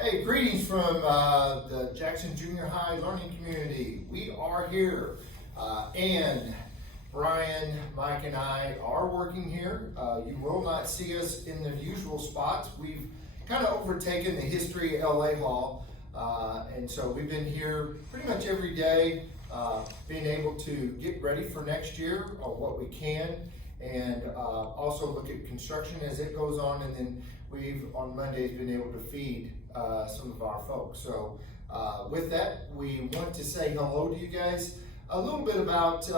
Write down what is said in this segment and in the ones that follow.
Hey, greetings from the Jackson Junior High learning community. We are here, and Brian, Mike, and I are working here. You will not see us in the usual spots. We've kind of overtaken the History LA Hall, and so we've been here pretty much every day, being able to get ready for next year on what we can, and also look at construction as it goes on, and then we've on Mondays been able to feed some of our folks. So with that, we want to say hello to you guys. A little bit about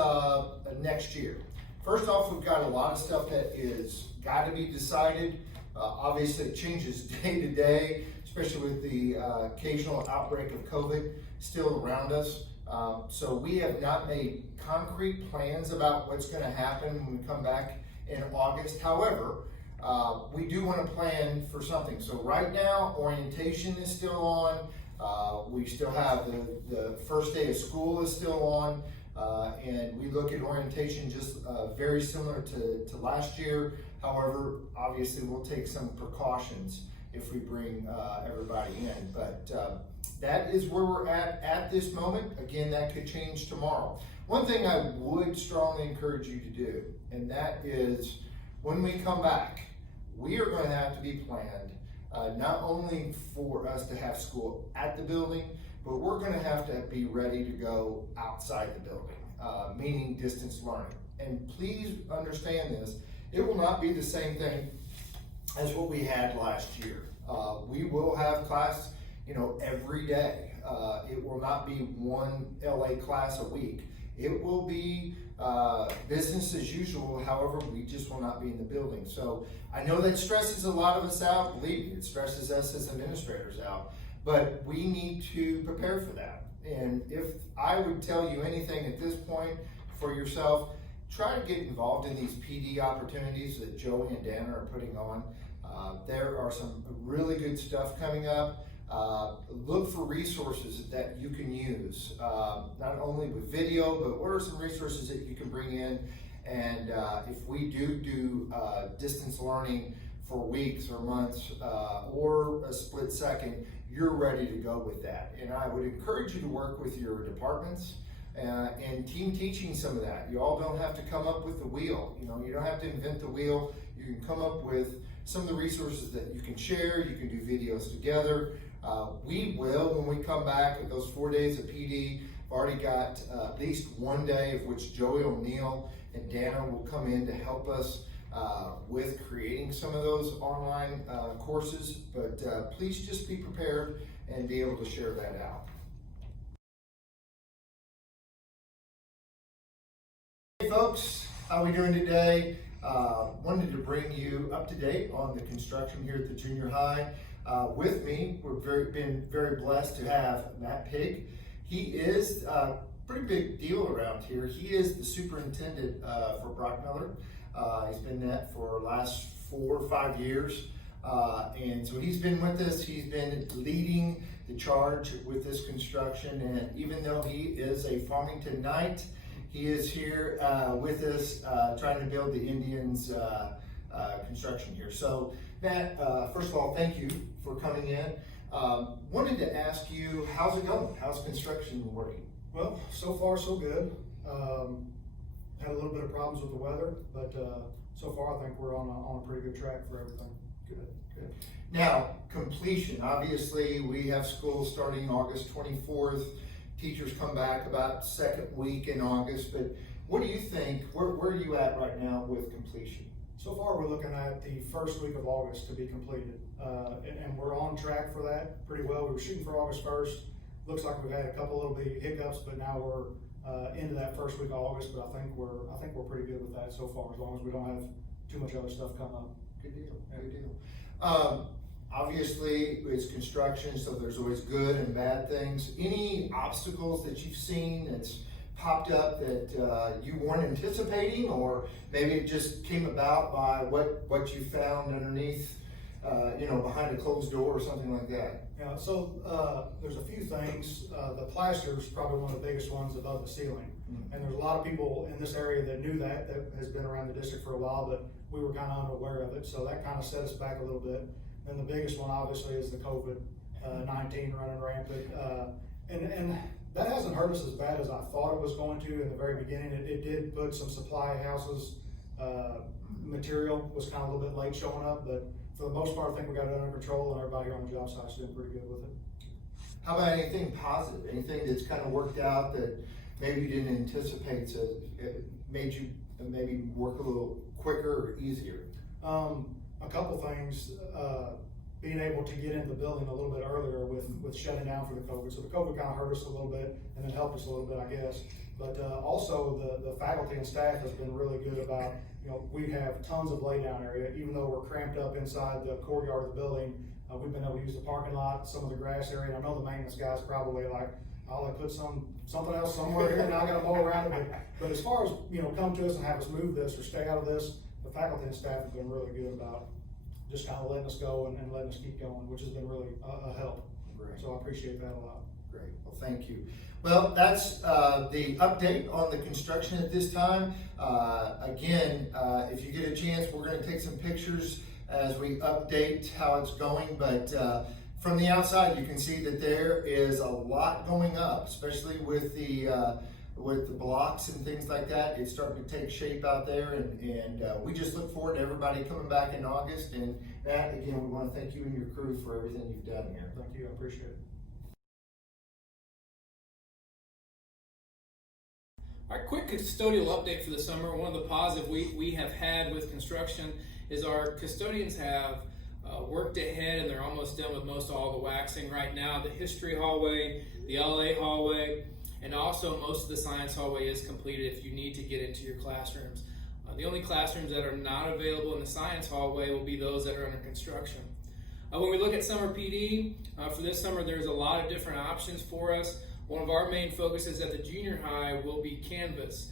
next year. First off, we've got a lot of stuff that is got to be decided. Obviously, it changes day to day, especially with the occasional outbreak of COVID still around us. So we have not made concrete plans about what's going to happen when we come back in August. However, we do want to plan for something. So right now, orientation is still on. We still have the first day of school is still on. And we look at orientation just very similar to last year. However, obviously we'll take some precautions if we bring everybody in. But that is where we're at this moment. Again, that could change tomorrow. One thing I would strongly encourage you to do, and that is when we come back, we are going to have to be planned not only for us to have school at the building, but we're going to have to be ready to go outside the building, meaning distance learning. And please understand this, it will not be the same thing as what we had last year. We will have class, every day. It will not be one LA class a week. It will be business as usual. However, we just will not be in the building. So I know that stresses a lot of us out. Believe me, it stresses us as administrators out. But we need to prepare for that. And if I would tell you anything at this point for yourself, try to get involved in these PD opportunities that Joey and Dana are putting on. There are some really good stuff coming up. Look for resources that you can use, not only with video, but what are some resources that you can bring in? And if we do distance learning for weeks or months or a split second, you're ready to go with that. And I would encourage you to work with your departments and team teaching some of that. You all don't have to come up with the wheel. You don't have to invent the wheel. You can come up with some of the resources that you can share. You can do videos together. We will, when we come back with those 4 days of PD, I've already got at least one day of which Joey O'Neill and Dana will come in to help us with creating some of those online courses. But please just be prepared and be able to share that out. Hey folks, how are we doing today? Wanted to bring you up to date on the construction here at the junior high. With me, we've been very blessed to have Matt Pig. He is a pretty big deal around here. He is the superintendent for Brock Miller. He's been that for the last 4 or 5 years. And so he's been with us. He's been leading the charge with this construction. And even though he is a Farmingtonite, he is here with us trying to build the Indians construction here. So Matt, first of all, thank you for coming in. Wanted to ask you, how's it going? How's construction working? Well, so far so good. Had a little bit of problems with the weather, but so far I think we're on a pretty good track for everything. Good. Now, completion. Obviously, we have school starting August 24th. Teachers come back about second week in August, but what do you think, where are you at right now with completion? So far we're looking at the first week of August to be completed, and we're on track for that pretty well. We were shooting for August 1st. Looks like we've had a couple little bit hiccups, but now we're into that first week of August. But I think we're pretty good with that so far, as long as we don't have too much other stuff come up. Good deal. Obviously, it's construction, so there's always good and bad things. Any obstacles that you've seen that's popped up that you weren't anticipating, or maybe it just came about by what you found underneath, behind a closed door or something like that? Yeah, so there's a few things. The plaster is probably one of the biggest ones above the ceiling. Mm-hmm. And there's a lot of people in this area that knew that has been around the district for a while, but we were kind of unaware of it. So that kind of set us back a little bit. And the biggest one obviously is the COVID 19 running rampant. And that hasn't hurt us as bad as I thought it was going to in the very beginning. It did put some supply houses, material was kind of a little bit late showing up, but for the most part, I think we got it under control, and everybody here on the job site is doing pretty good with it. How about anything positive? Anything that's kind of worked out that maybe you didn't anticipate, so it made you maybe work a little quicker or easier? A couple things, being able to get into the building a little bit earlier with shutting down for the COVID. So the COVID kind of hurt us a little bit and then helped us a little bit, I guess. But also the faculty and staff has been really good about, we have tons of lay down area, even though we're cramped up inside the courtyard of the building. We've been able to use the parking lot, some of the grass area, and I know the maintenance guys probably like, I'll put something else somewhere here and I gotta mow around it. But as far as, come to us and have us move this or stay out of this, the faculty and staff have been really good about just kind of letting us go and letting us keep going, which has been really a help. Great. So I appreciate that a lot. Great, well, thank you. Well, that's the update on the construction at this time. Again, if you get a chance, we're gonna take some pictures as we update how it's going, but from the outside, you can see that there is a lot going up, especially with the blocks and things like that. It's starting to take shape out there, and we just look forward to everybody coming back in August. And that, again, we want to thank you and your crew for everything you've done here. Thank you, I appreciate it. Our quick custodial update for the summer. One of the positive we have had with construction is our custodians have worked ahead, and they're almost done with most all the waxing right now. The history hallway, the LA hallway, and also most of the science hallway is completed if you need to get into your classrooms. The only classrooms that are not available in the science hallway will be those that are under construction. When we look at summer PD, for this summer there's a lot of different options for us. One of our main focuses at the junior high will be Canvas.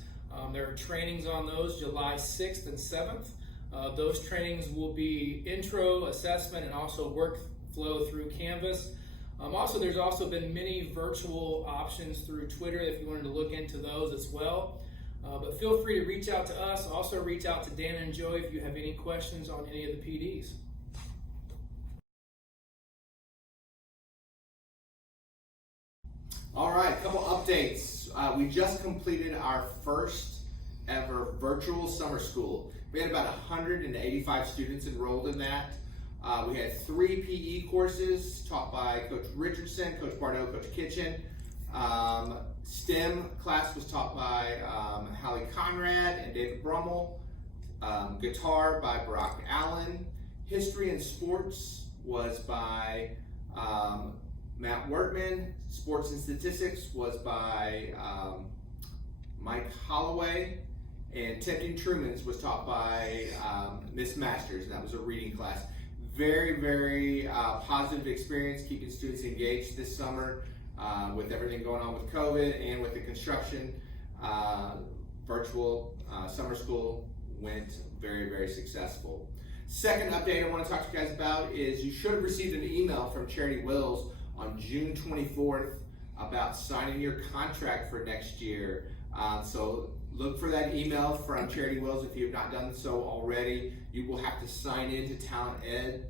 There are trainings on those July 6th and 7th. Those trainings will be intro, assessment, and also workflow through Canvas. Also, there's also been many virtual options through Twitter if you wanted to look into those as well. But feel free to reach out to us. Also reach out to Dan and Joey if you have any questions on any of the PDs. All right, a couple updates. We just completed our first ever virtual summer school. We had about 185 students enrolled in that. We had 3 PE courses taught by Coach Richardson, Coach Barneau, Coach Kitchen. STEM class was taught by Hallie Conrad and David Brummel. Guitar by Barack Allen. History and sports was by Matt Wertman. Sports and statistics was by Mike Holloway. And Tempting Truman's was taught by Miss Masters, and that was a reading class. Very, very positive experience keeping students engaged this summer with everything going on with COVID and with the construction. Virtual summer school went very, very successful. Second update I want to talk to you guys about is you should have received an email from Charity Wills on June 24th about signing your contract for next year. So look for that email from Charity Wills if you have not done so already. You will have to sign in to Talent Ed,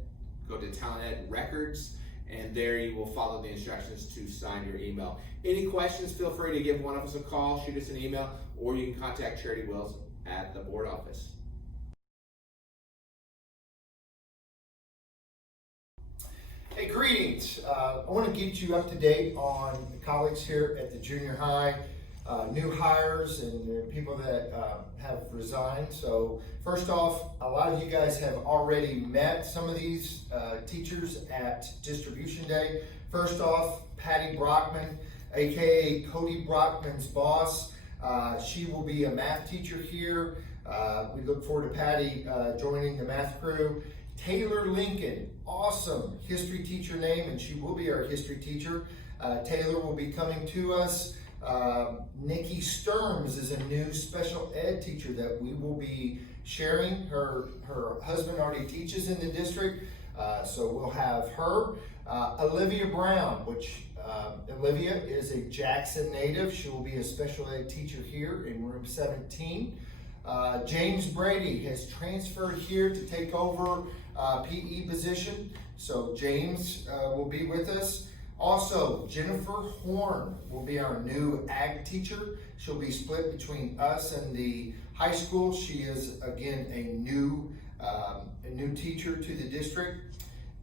go to Talent Ed Records, and there you will follow the instructions to sign your email. Any questions, feel free to give one of us a call, shoot us an email, or you can contact Charity Wills at the board office. Hey, greetings. I want to get you up to date on the colleagues here at the junior high, new hires and people that have resigned. So first off, a lot of you guys have already met some of these teachers at distribution day. First off, Patty Brockman, aka Cody Brockman's boss. She will be a math teacher here. We look forward to Patty joining the math crew. Taylor Lincoln, awesome history teacher name, and she will be our history teacher. Taylor will be coming to us. Nikki Sturms is a new special ed teacher that we will be sharing. Her husband already teaches in the district, so we'll have her. Olivia Brown, which Olivia is a Jackson native. She will be a special ed teacher here in room 17. James Brady has transferred here to take over PE position. So James will be with us. Also, Jennifer Horn will be our new ag teacher. She'll be split between us and the high school. She is, again, a new teacher to the district.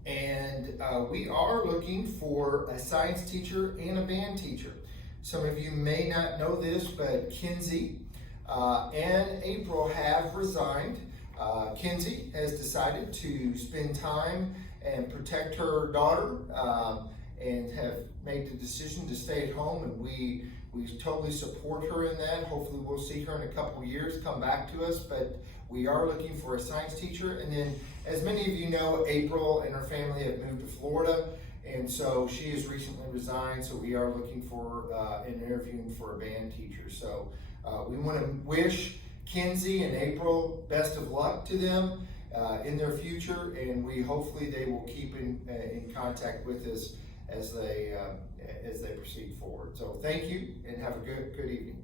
And we are looking for a science teacher and a band teacher. Some of you may not know this, but Kinsey and April have resigned. Kinsey has decided to spend time and protect her daughter, and have made the decision to stay at home, and we totally support her in that. Hopefully we'll see her in a couple years come back to us, but we are looking for a science teacher. And then, as many of you know, April and her family have moved to Florida, and so she has recently resigned, so we are looking for and interviewing for a band teacher. So we want to wish Kinsey and April best of luck to them in their future, and hopefully they will keep in contact with us as they proceed forward. So thank you, and have a good evening.